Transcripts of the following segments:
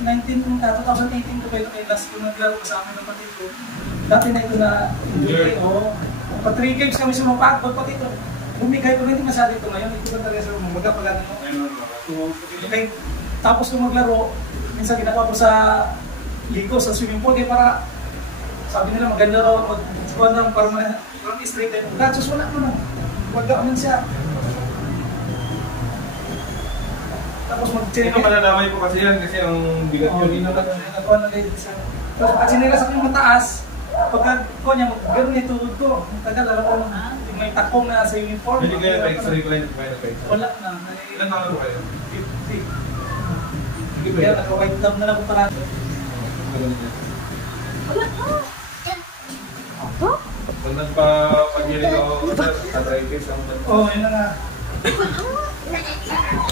2018 ko kayo last ko naglaro sa amin ng patid ko. Dati na ito na pa 3 games kami sumapagod pati ito. Bumigay ko hindi masyado ito ngayon. Ito ba talaga sa mga pagano. Okay. Tapos kung maglaro, minsan ginagawa ko sa ligo, sa swimming pool, kaya para sabi nila maganda raw mag-buwan lang para parang straight line. Gachos wala mo na. Waga man siya. Tapos mag-chinelas. Ito malalamay po kasi yan kasi ang bigat yun. Hindi na nagawa na kayo sa... Tapos pag-chinelas ako yung mataas, pagka ko niya, gano'n yung tuhod ko. Tagal, alam ko may takong na sa uniform. Hindi kaya pa-x-ray ko lang ito kayo. Wala na. Ilan na ako kayo? 50. Kaya naka-white down na lang ko parang. Wala ka. Apa? Pag nagpa-pag-irig ako, arthritis ang tanong. Oo, yun na nga.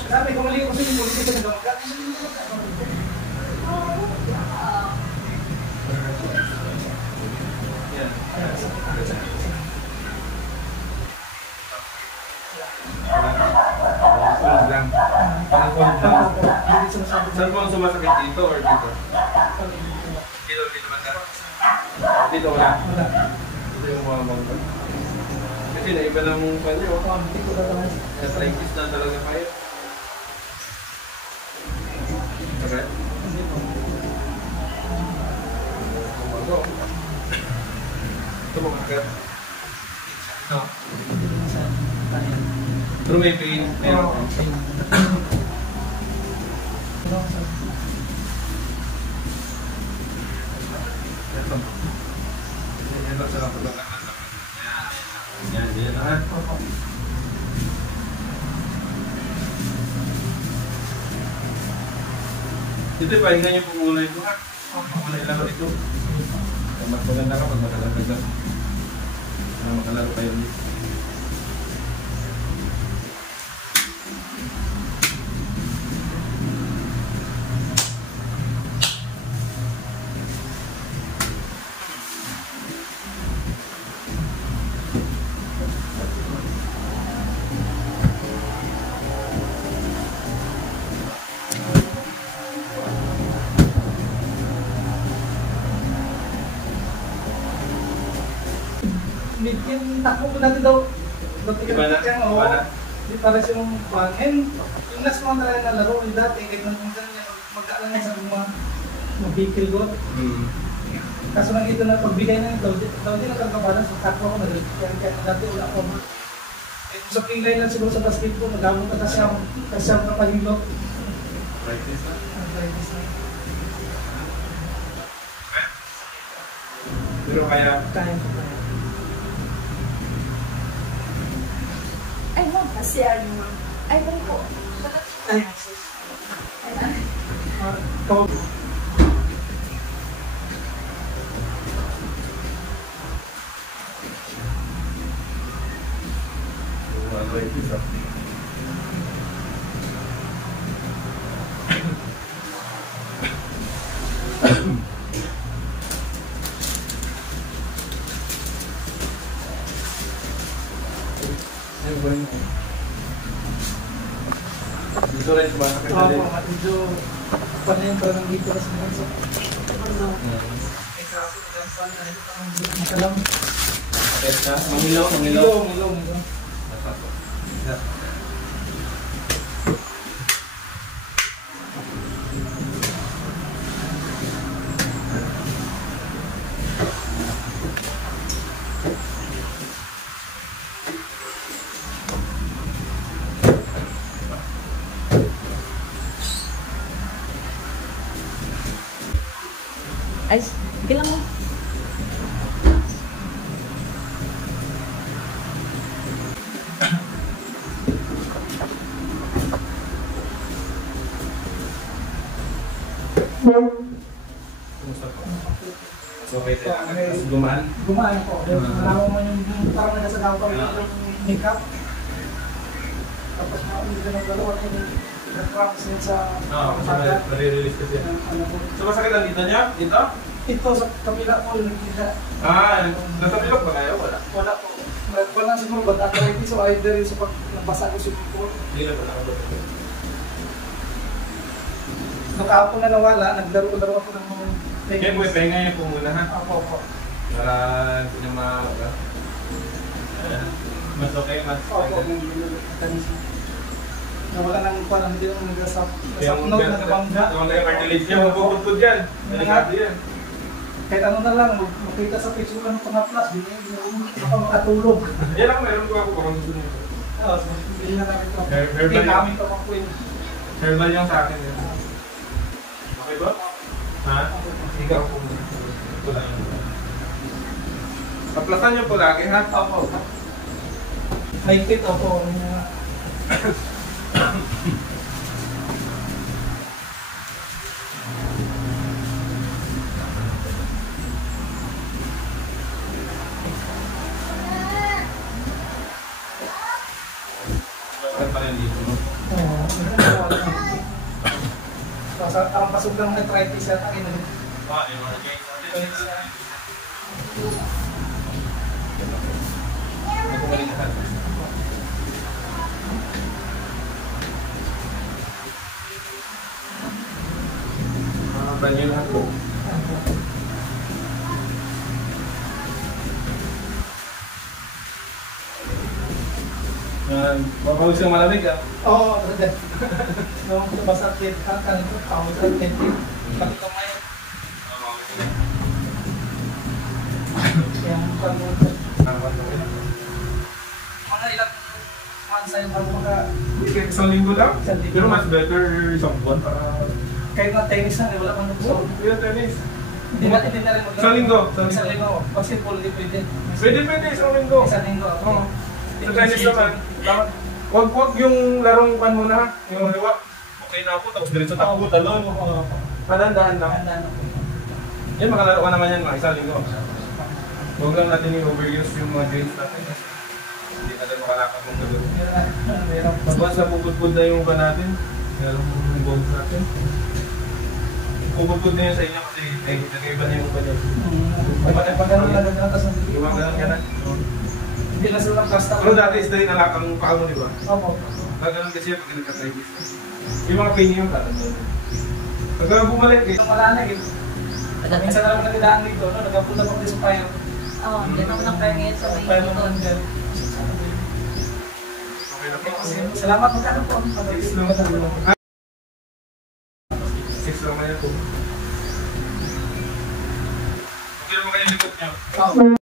Sabi ko mali ko sa yung politik na gawag. Yan. Cold lang. Ang cold lang. Saan po ang sumasakit dito or dito? Dito banda? Dito wala? Dito yung mga bangka. Kasi naiba ng kanyo. Arthritis na talaga kayo. Okay? Ito mo kakit. Ito. Pero may pain. Meron. Ito. Ito sa kapag yan na. Dito pahinga niyo po muna ito ha. Muna ilaro ito. Mas maganda ka pag makalagag lang. Makalaro kayo dito. Yung takbo ko dati daw. Iba na? Iba na? Di para siyang bangin. Yung last mga talaga na laro yung dati, kahit nung mag-aalang sa mga vehicle ko. Kaso lang ito na pagbigay na ito, daw din nakakabalan sa takbo ko na kaya dati wala ako. Sa pingay lang siguro sa basketball, nagawin ka kasi ang kapahilot. Practice na? Practice na. Pero kaya? Kaya ko. Ay, mo kasi ano. Ay, bari ko. Ay. Kau. Dito rin sumasakit na din. Medyo panayin parang dito kasi naman sa makalam. Sakit ka? Mangilaw. Ay, bilang mo. Kumusta po? So, okay tayo. Tapos gumaan? Gumaan po. Malaman mo yung parang nagasagaw pa rin yung makeup. Tapos hindi ka nagdalawa yung nag-practice niya sa nare-release kasi. So, masakit ang dito niya? Dito? ito sa kapila po yung nakikita. Nasa pilok ba kayo? Wala. Wala po. Wala siguro bad arthritis o either yung sa pagbasa ko siguro po. Hindi na pala ako. Nung kahapon na nawala, naglaro-laro ako ng mga Kaya po, pahinga niyo po muna ha. Opo. Para hindi na mas okay, mas Opo. Nawala ng parang hindi yung nag-asap. yung Nag-asap nag-abangga. yung cartilage niya, mabubudbud yan. Delikado yan. Kahit ano na lang, makita sa picture ng pang-plus, di na makatulog. Yan ako, meron ko ako kung gusto niyo. Oo, so hindi na namin ito. Herbal Hindi yan. namin ito makuin. Herbal yung sa akin. Yan. Okay ba? Ha? Ikaw po. Ito lang. Paplasan niyo po lagi ha? Opo. Mahigpit ako. Bakit pa rin dito? Parang pasok lang ng arthritis at akin na rin. Yung mga joints natin. Nagkumaling lahat. Brand new lahat po. Mapawis kang malamig ah. Oo, brother. Nung lumabas at kit, kanito, pamot at kit, pati kamay. Yung pamot. Mga ilang months ay mga Isang linggo lang? Isang linggo. Pero mas better isang buwan para... kahit na tennis na, wala kang nagsaw. Yung tennis. Hindi na rin mag- Isang linggo. Isang linggo. Basketball, hindi pwede. Pwede isang linggo. Isang linggo. Oo. Sa tennis naman, dapat wag yung larong pan muna, yung hiwa. Okay na ako, tapos diretso takbo, talon. Dahan-dahan lang. Yan, makalaro ka naman yan mga isang linggo. Huwag lang natin yung overuse yung mga joints natin. Hindi natin makalakad ng gano'n. Once napupudpud na yung pa natin, meron yung bones natin. Pupudpud na yun sa inyo kasi nag-iba na yung pa niya. Pag gano'n na gano'n, tapos Gumagano'n ka na. hindi na sila basta. Pero dati is dahil nalakang yung paa mo, di ba? Opo. Gaganon kasi yan pag nagka-tritis. Yung mga pain yung parang doon. Pag bumalik eh. Wala na eh. Minsan na lang nagdaan dito, no? Nagkapunta pa sa fire. Oo, ganun lang kayo ngayon sa may Fire naman dyan. Okay na po. Salamat magkano po. 6 lang. 6 lang na yan po. Okay naman kayo likot niyo. Oo.